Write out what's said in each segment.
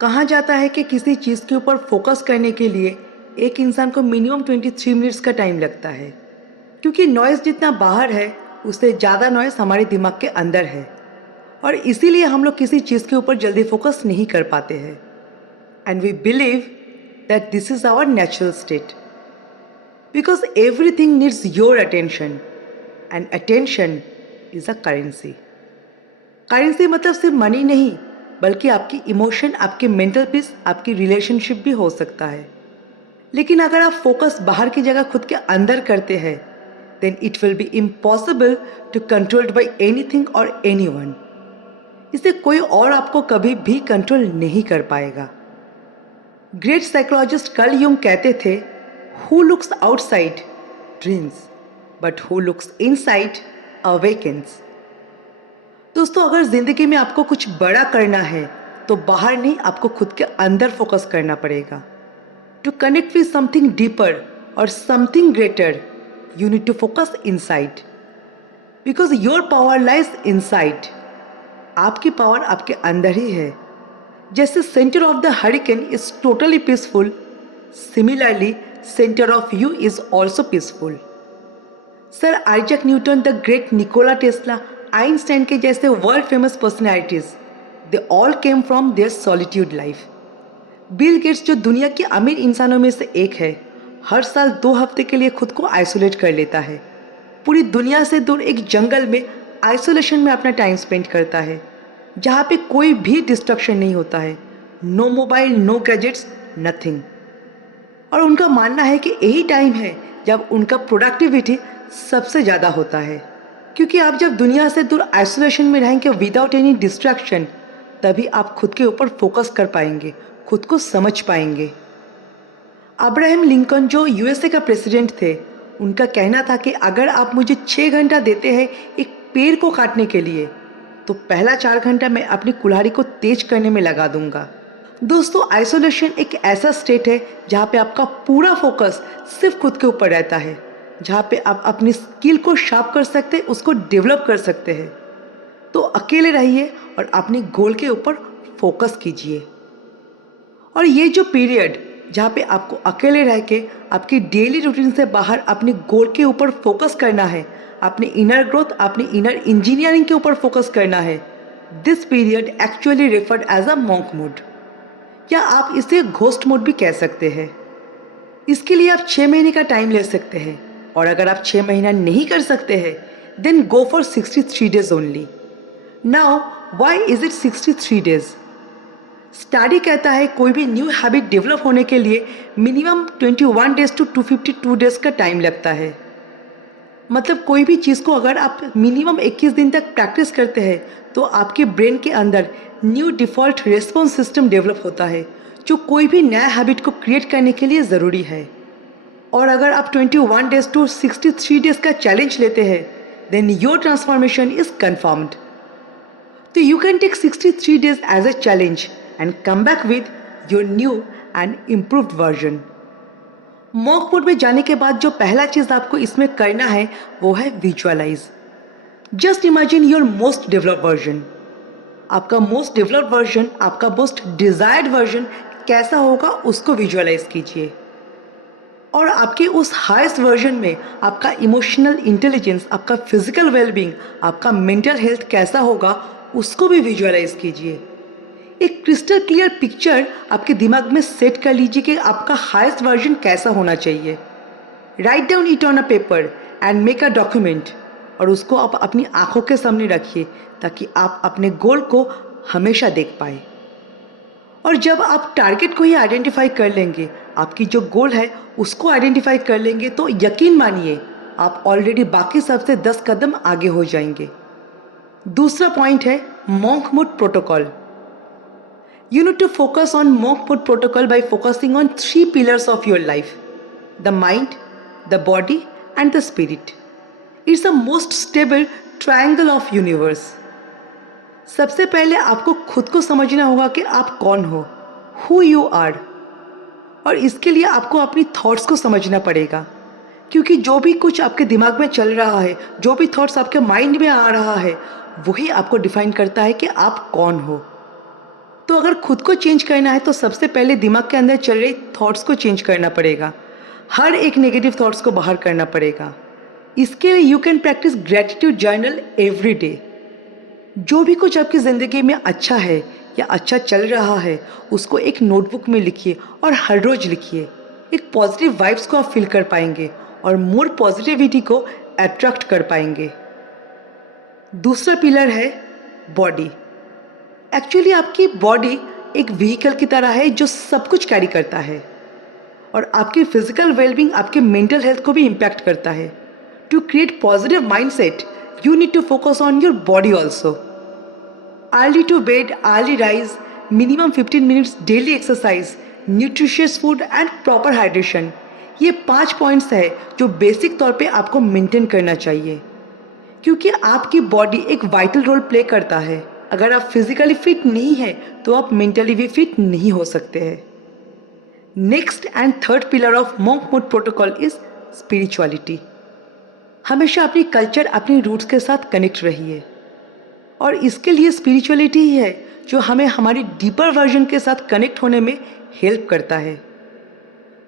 कहा जाता है कि किसी चीज़ के ऊपर फोकस करने के लिए एक इंसान को मिनिमम 23 मिनट्स का टाइम लगता है, क्योंकि नॉइज़ जितना बाहर है उससे ज़्यादा नॉइज़ हमारे दिमाग के अंदर है और इसीलिए हम लोग किसी चीज़ के ऊपर जल्दी फोकस नहीं कर पाते हैं। And we believe that this is our natural state because everything needs your attention and attention is a currency. Currency मतलब सिर्फ मनी नहीं, बल्कि आपकी इमोशन, आपकी मेंटल पीस, आपकी रिलेशनशिप भी हो सकता है। लेकिन अगर आप फोकस बाहर की जगह खुद के अंदर करते हैं, then it will be impossible to controlled by anything और एनीवन। इसे कोई और आपको कभी भी कंट्रोल नहीं कर पाएगा। ग्रेट साइकोलॉजिस्ट कार्ल यूंग कहते थे, who looks outside dreams but who looks inside awakens. दोस्तों, अगर जिंदगी में आपको कुछ बड़ा करना है तो बाहर नहीं, आपको खुद के अंदर फोकस करना पड़ेगा। To connect with something deeper और something greater, you need to focus inside because your power lies inside. आपकी पावर आपके अंदर ही है। जैसे centre of the hurricane is totally peaceful, similarly centre of you is also peaceful. Sir Isaac Newton, the great Nikola Tesla, Einstein के जैसे world famous personalities, they all came from their solitude life. Bill Gates, जो दुनिया के अमीर इंसानों में से एक है, हर साल 2 हफ्ते के लिए खुद को आइसोलेट कर लेता है। पूरी दुनिया से दूर एक जंगल में आइसोलेशन में अपना टाइम स्पेंड करता है, जहाँ पे कोई भी डिस्ट्रक्शन नहीं होता है। No mobile, no gadgets, nothing. और उनका मानना है कि यही टाइम है जब उनका प्रोडक्टिविटी सबसे ज़्यादा होता है, क्योंकि आप जब दुनिया से दूर आइसोलेशन में रहेंगे विदाउट एनी डिस्ट्रैक्शन, तभी आप खुद के ऊपर फोकस कर पाएंगे, खुद को समझ पाएंगे। अब्राहम लिंकन, जो यूएसए का प्रेसिडेंट थे, उनका कहना था कि अगर आप मुझे 6 घंटा देते हैं एक पेड़ को काटने के लिए, तो पहला 4 घंटा मैं अपनी कुल्हाड़ी को तेज करने में लगा दूंगा। दोस्तों, आइसोलेशन एक ऐसा स्टेट है जहाँ पे आपका पूरा फोकस सिर्फ खुद के ऊपर रहता है, जहाँ पे आप अपनी स्किल को शार्प कर सकते हैं, उसको डेवलप कर सकते हैं। तो अकेले रहिए और अपने गोल के ऊपर फोकस कीजिए। और ये जो पीरियड जहाँ पे आपको अकेले रह के आपकी डेली रूटीन से बाहर अपने गोल के ऊपर फोकस करना है, अपने इनर ग्रोथ, अपने इनर इंजीनियरिंग के ऊपर फोकस करना है, this period actually referred as a monk mode, या आप इसे घोस्ट मोड भी कह सकते हैं। इसके लिए आप 6 महीने का टाइम ले सकते हैं, और अगर आप 6 महीना नहीं कर सकते हैं, then go for 63 days only. Now why is it 63 days? Study कहता है कोई भी न्यू हैबिट डेवलप होने के लिए मिनिमम 21 डेज टू 252 डेज का टाइम लगता है। मतलब कोई भी चीज़ को अगर आप मिनिमम 21 दिन तक प्रैक्टिस करते हैं, तो आपके ब्रेन के अंदर new default response system develop होता है, जो कोई भी नया हैबिट को क्रिएट करने के लिए ज़रूरी है। और अगर आप 21 डेज टू 63 डेज का चैलेंज लेते हैं, then your transformation is confirmed. तो you can take 63 days as a challenge and come back with your new and improved version. Mock mode में जाने के बाद जो पहला चीज़ आपको इसमें करना है वो है visualise. Just imagine your most developed version. आपका मोस्ट डेवलप्ड वर्जन, आपका मोस्ट डिजायर्ड वर्जन कैसा होगा उसको विजुअलाइज कीजिए। और आपके उस हाईएस्ट वर्जन में आपका इमोशनल इंटेलिजेंस, आपका फिजिकल वेलबींग, आपका मेंटल हेल्थ कैसा होगा उसको भी विजुअलाइज कीजिए। एक क्रिस्टल क्लियर पिक्चर आपके दिमाग में सेट कर लीजिए कि आपका हाईएस्ट वर्जन कैसा होना चाहिए। Write down it on a paper and make a document, और उसको आप अपनी आंखों के सामने रखिए ताकि आप अपने गोल को हमेशा देख पाए। और जब आप टारगेट को ही आइडेंटिफाई कर लेंगे, आपकी जो गोल है उसको आइडेंटिफाई कर लेंगे, तो यकीन मानिए आप ऑलरेडी बाकी सबसे 10 कदम आगे हो जाएंगे। दूसरा पॉइंट है monk mode protocol. You need to focus on monk mode protocol by focusing on 3 pillars of your life: the mind, the body, and the spirit. It's the most stable triangle of universe. सबसे पहले आपको खुद को समझना होगा कि आप कौन हो, who you are. और इसके लिए आपको अपनी थॉट्स को समझना पड़ेगा, क्योंकि जो भी कुछ आपके दिमाग में चल रहा है, जो भी थॉट्स आपके माइंड में आ रहा है, वही आपको डिफाइन करता है कि आप कौन हो। तो अगर खुद को चेंज करना है तो सबसे पहले दिमाग के अंदर चल रही थॉट्स को चेंज करना पड़ेगा। हर एक नेगेटिव थॉट्स को बाहर करना पड़ेगा। इसके लिए you can practice gratitude journal every day. जो भी कुछ आपकी ज़िंदगी में अच्छा है या अच्छा चल रहा है उसको एक नोटबुक में लिखिए और हर रोज़ लिखिए। एक पॉजिटिव वाइब्स को आप फील कर पाएंगे और मोर पॉजिटिविटी को अट्रैक्ट कर पाएंगे। दूसरा पिलर है बॉडी। एक्चुअली आपकी बॉडी एक व्हीकल की तरह है जो सब कुछ कैरी करता है और आपकी फिजिकल वेलबींग आपके मेंटल हेल्थ को भी इम्पैक्ट करता है। To create positive mindset you need to focus on your body also. Early to bed, early rise, minimum 15 minutes daily exercise, nutritious food and proper hydration. ये 5 points है जो basic तौर पे आपको मेंटेन करना चाहिए, क्योंकि आपकी बॉडी एक वाइटल रोल प्ले करता है। अगर आप फिजिकली फिट नहीं हैं तो आप मेंटली भी फिट नहीं हो सकते हैं। Next and third pillar of monk mode protocol is spirituality. हमेशा अपनी कल्चर, अपनी रूट्स के साथ कनेक्ट रहिए और इसके लिए स्पिरिचुअलिटी ही है जो हमें हमारी डीपर वर्जन के साथ कनेक्ट होने में हेल्प करता है।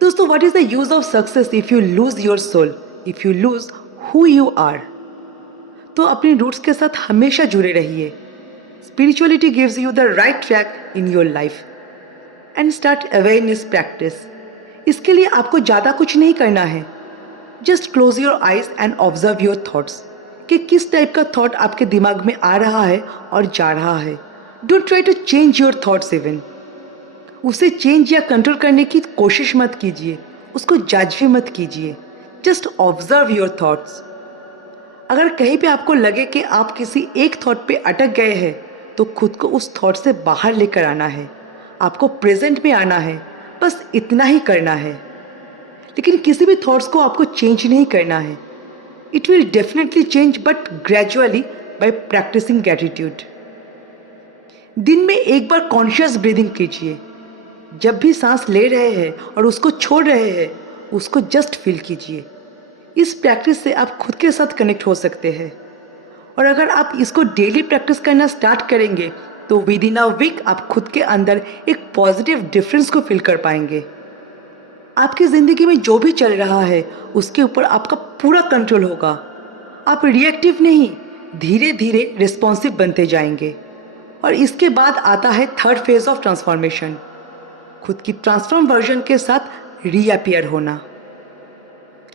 दोस्तों, what is the use of success if you lose your soul, if you lose who you are. तो अपनी रूट्स के साथ हमेशा जुड़े रहिए। Spirituality gives you the right track in your life and start awareness practice. इसके लिए आपको ज़्यादा कुछ नहीं करना है। Just close your eyes and observe your thoughts कि किस टाइप का थॉट आपके दिमाग में आ रहा है और जा रहा है। Don't try to change your thoughts even. उसे चेंज या कंट्रोल करने की कोशिश मत कीजिए, उसको जज भी मत कीजिए। Just observe your thoughts. अगर कहीं पे आपको लगे कि आप किसी एक थॉट पे अटक गए हैं तो खुद को उस थॉट से बाहर लेकर आना है। आपको प्रेजेंट में आना है, बस इतना ही करना है। लेकिन किसी भी थॉट्स को आपको चेंज नहीं करना है। It will definitely change but gradually by practising gratitude. दिन में एक बार कॉन्शियस ब्रीदिंग कीजिए। जब भी सांस ले रहे हैं और उसको छोड़ रहे हैं उसको जस्ट फील कीजिए। इस प्रैक्टिस से आप खुद के साथ कनेक्ट हो सकते हैं और अगर आप इसको डेली प्रैक्टिस करना स्टार्ट करेंगे तो विद इन अ वीक आप खुद के अंदर एक पॉजिटिव डिफरेंस को फील कर पाएंगे। आपकी ज़िंदगी में जो भी चल रहा है उसके ऊपर आपका पूरा कंट्रोल होगा। आप रिएक्टिव नहीं, धीरे धीरे रिस्पॉन्सिव बनते जाएंगे। और इसके बाद आता है थर्ड फेज ऑफ ट्रांसफॉर्मेशन, खुद की ट्रांसफॉर्म वर्जन के साथ रीअपियर होना।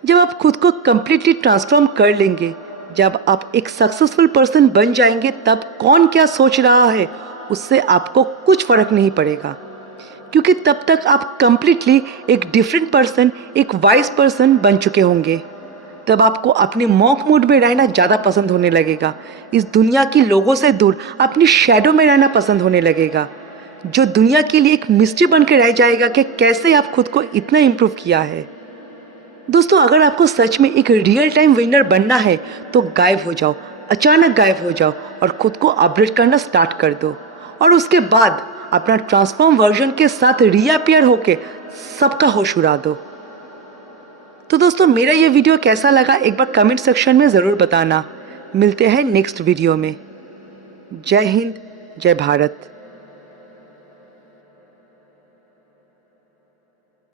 जब आप खुद को कंप्लीटली ट्रांसफॉर्म कर लेंगे, जब आप एक सक्सेसफुल पर्सन बन जाएंगे, तब कौन क्या सोच रहा है उससे आपको कुछ फ़र्क नहीं पड़ेगा, क्योंकि तब तक आप कंप्लीटली एक डिफरेंट पर्सन, एक वाइज पर्सन बन चुके होंगे। तब आपको अपने मॉन्क मोड में रहना ज़्यादा पसंद होने लगेगा। इस दुनिया की लोगों से दूर अपनी शैडो में रहना पसंद होने लगेगा, जो दुनिया के लिए एक मिस्ट्री बन के रह जाएगा कि कैसे आप खुद को इतना इम्प्रूव किया है। दोस्तों, अगर आपको सच में एक रियल टाइम विनर बनना है तो गायब हो जाओ, अचानक गायब हो जाओ और खुद को अपडेट करना स्टार्ट कर दो और उसके बाद अपना ट्रांसफॉर्म वर्जन के साथ रीअपियर होके सबका होश उड़ा दो। तो दोस्तों, मेरा ये वीडियो कैसा लगा एक बार कमेंट सेक्शन में ज़रूर बताना। मिलते हैं नेक्स्ट वीडियो में। जय हिंद, जय भारत।